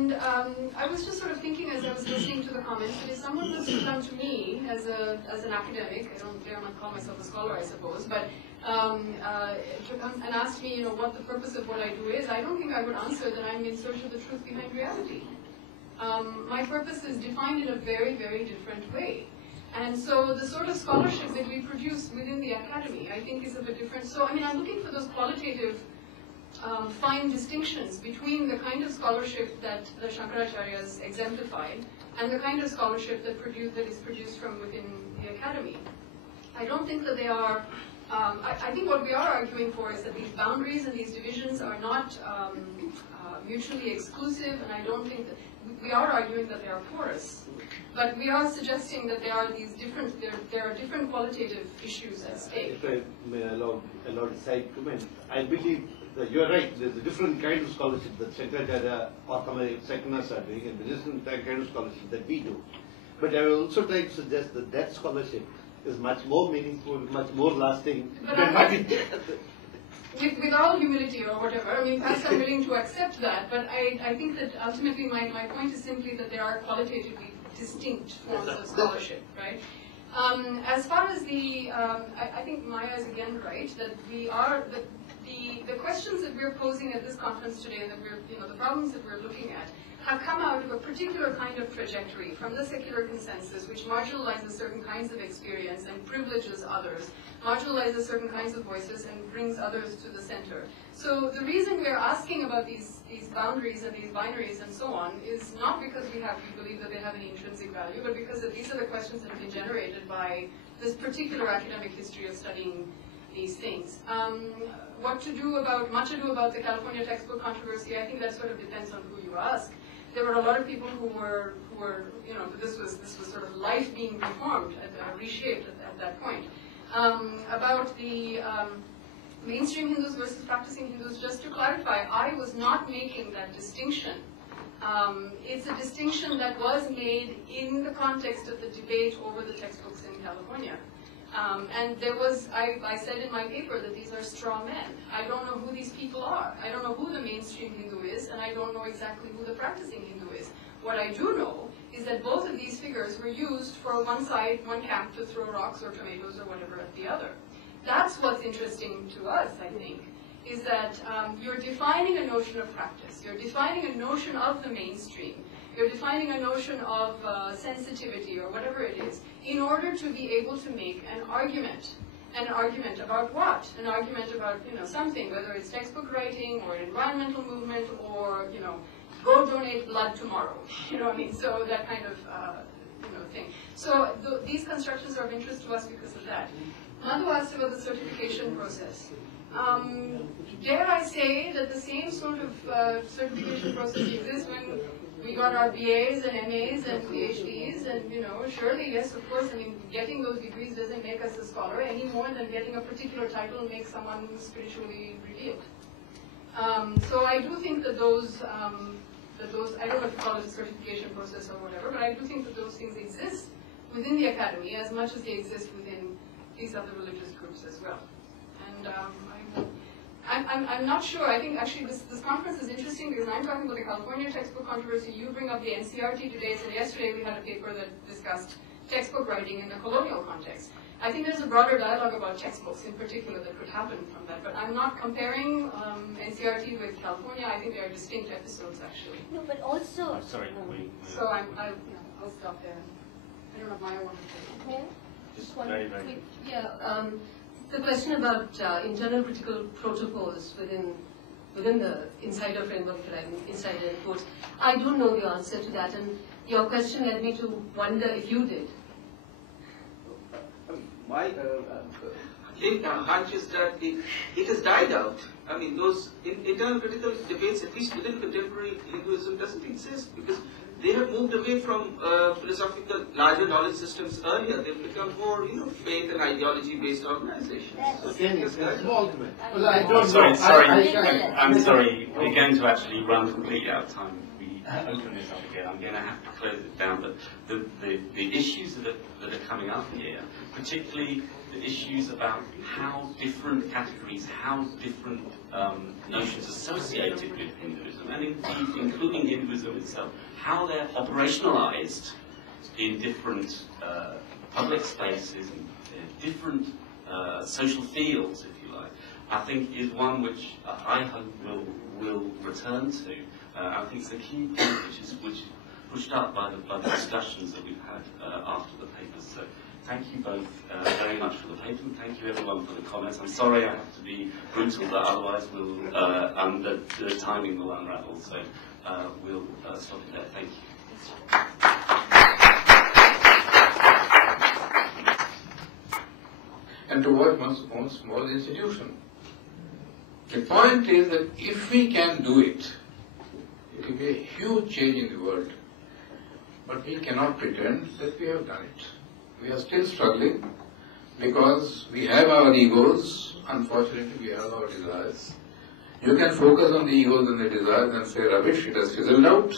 And I was just sort of thinking as I was listening to the comments that if someone was to come to me as an academic, I don't dare not call myself a scholar, I suppose, but to come and ask me, what the purpose of what I do is, I don't think I would answer that I'm in search of the truth behind reality. My purpose is defined in a very, very different way. And so the sort of scholarship that we produce within the academy, I think, is of a different. So, I mean, I'm looking for those qualitative, fine distinctions between the kind of scholarship that the Shankaracharyas exemplified and the kind of scholarship that is produced from within the academy. I don't think that they are. I think what we are arguing for is that these boundaries and these divisions are not mutually exclusive, and I don't think that we are arguing that they are porous. But we are suggesting that there are these different, there are different qualitative issues at stake. If I may allow a side comment, I believe that you are right. There's a different kind of scholarship that Shankaracharya or some seculars are doing, and there is a different kind of scholarship that we do. But I will also try to suggest that that scholarship is much more meaningful, much more lasting than what it with all humility or whatever, I mean, perhaps I'm willing to accept that, but I think that ultimately my point is simply that there are qualitatively distinct forms of scholarship, right? As far as the, I think Maya is again right, that we are, the questions that we're posing at this conference today, that we're, the problems that we're looking at, have come out of a particular kind of trajectory from the secular consensus, which marginalizes certain kinds of experience and privileges others, marginalizes certain kinds of voices and brings others to the center. So the reason we're asking about these boundaries and these binaries and so on is not because we believe that they have any intrinsic value, but because these are the questions that have been generated by this particular academic history of studying these things. What to do about, much ado about the California textbook controversy, I think that sort of depends on who you ask. There were a lot of people who were this was sort of life being reformed, reshaped at that point. About the mainstream Hindus versus practicing Hindus, just to clarify, I was not making that distinction. It's a distinction that was made in the context of the debate over the textbooks in California. And there was, I said in my paper that these are straw men. I don't know who these people are. I don't know who the mainstream Hindu is, and I don't know exactly who the practicing Hindu is. What I do know is that both of these figures were used for one side, one camp, to throw rocks or tomatoes or whatever at the other. That's what's interesting to us, I think, is that you're defining a notion of practice. You're defining a notion of the mainstream. You're defining a notion of sensitivity or whatever it is in order to be able to make an argument. An argument about what? An argument about, something, whether it's textbook writing or an environmental movement or, go donate blood tomorrow. What I mean? So that kind of, thing. So these constructions are of interest to us because of that. Madhu asked about the certification process. Dare I say that the same sort of certification process exists when we got our BAs and MAs and PhDs, and surely, yes, of course, I mean, getting those degrees doesn't make us a scholar any more than getting a particular title makes someone spiritually revealed. So I do think that those, I don't know if you call it a certification process or whatever, but I do think that those things exist within the academy as much as they exist within these other religious groups as well. And I'm not sure. I think actually this conference is interesting because I'm talking about the California textbook controversy. You bring up the NCRT today, so yesterday we had a paper that discussed textbook writing in the colonial context. I think there's a broader dialogue about textbooks in particular that could happen from that, but I'm not comparing NCRT with California. I think they are distinct episodes actually. No, but also... Oh, sorry. So I'll stop there. I don't know if Maya wanted to say. Yeah? Just very quick. Yeah. The question about internal critical protocols within the insider framework, insider in quotes, I don't know the answer to that, and your question led me to wonder if you did. My hunch is that it has died out. I mean, those internal critical debates, at least within contemporary Hinduism, doesn't exist because they have moved away from philosophical, larger knowledge systems earlier. They've become more, faith and ideology-based organizations. So can you involvement? Well, I don't know. Sorry. I'm sorry. We're going to actually run completely out of time. open this up again. I'm going to have to close it down, but the issues that are coming up here, particularly the issues about how different categories, how different notions associated with Hinduism, and indeed including Hinduism itself, how they're operationalized in different public spaces, in different social fields, if you like, I think is one which I hope will return to. I think it's a key point which is pushed up by the discussions that we've had after the papers. So thank you both very much for the paper, and thank you everyone for the comments. I'm sorry I have to be brutal, but otherwise the timing will unravel. So we'll stop it there. Thank you. And to watch one small institution. The point is that if we can do it, it will be a huge change in the world. But we cannot pretend that we have done it. We are still struggling because we have our egos. Unfortunately, we have our desires. You can focus on the egos and the desires and say, rubbish, it has fizzled out.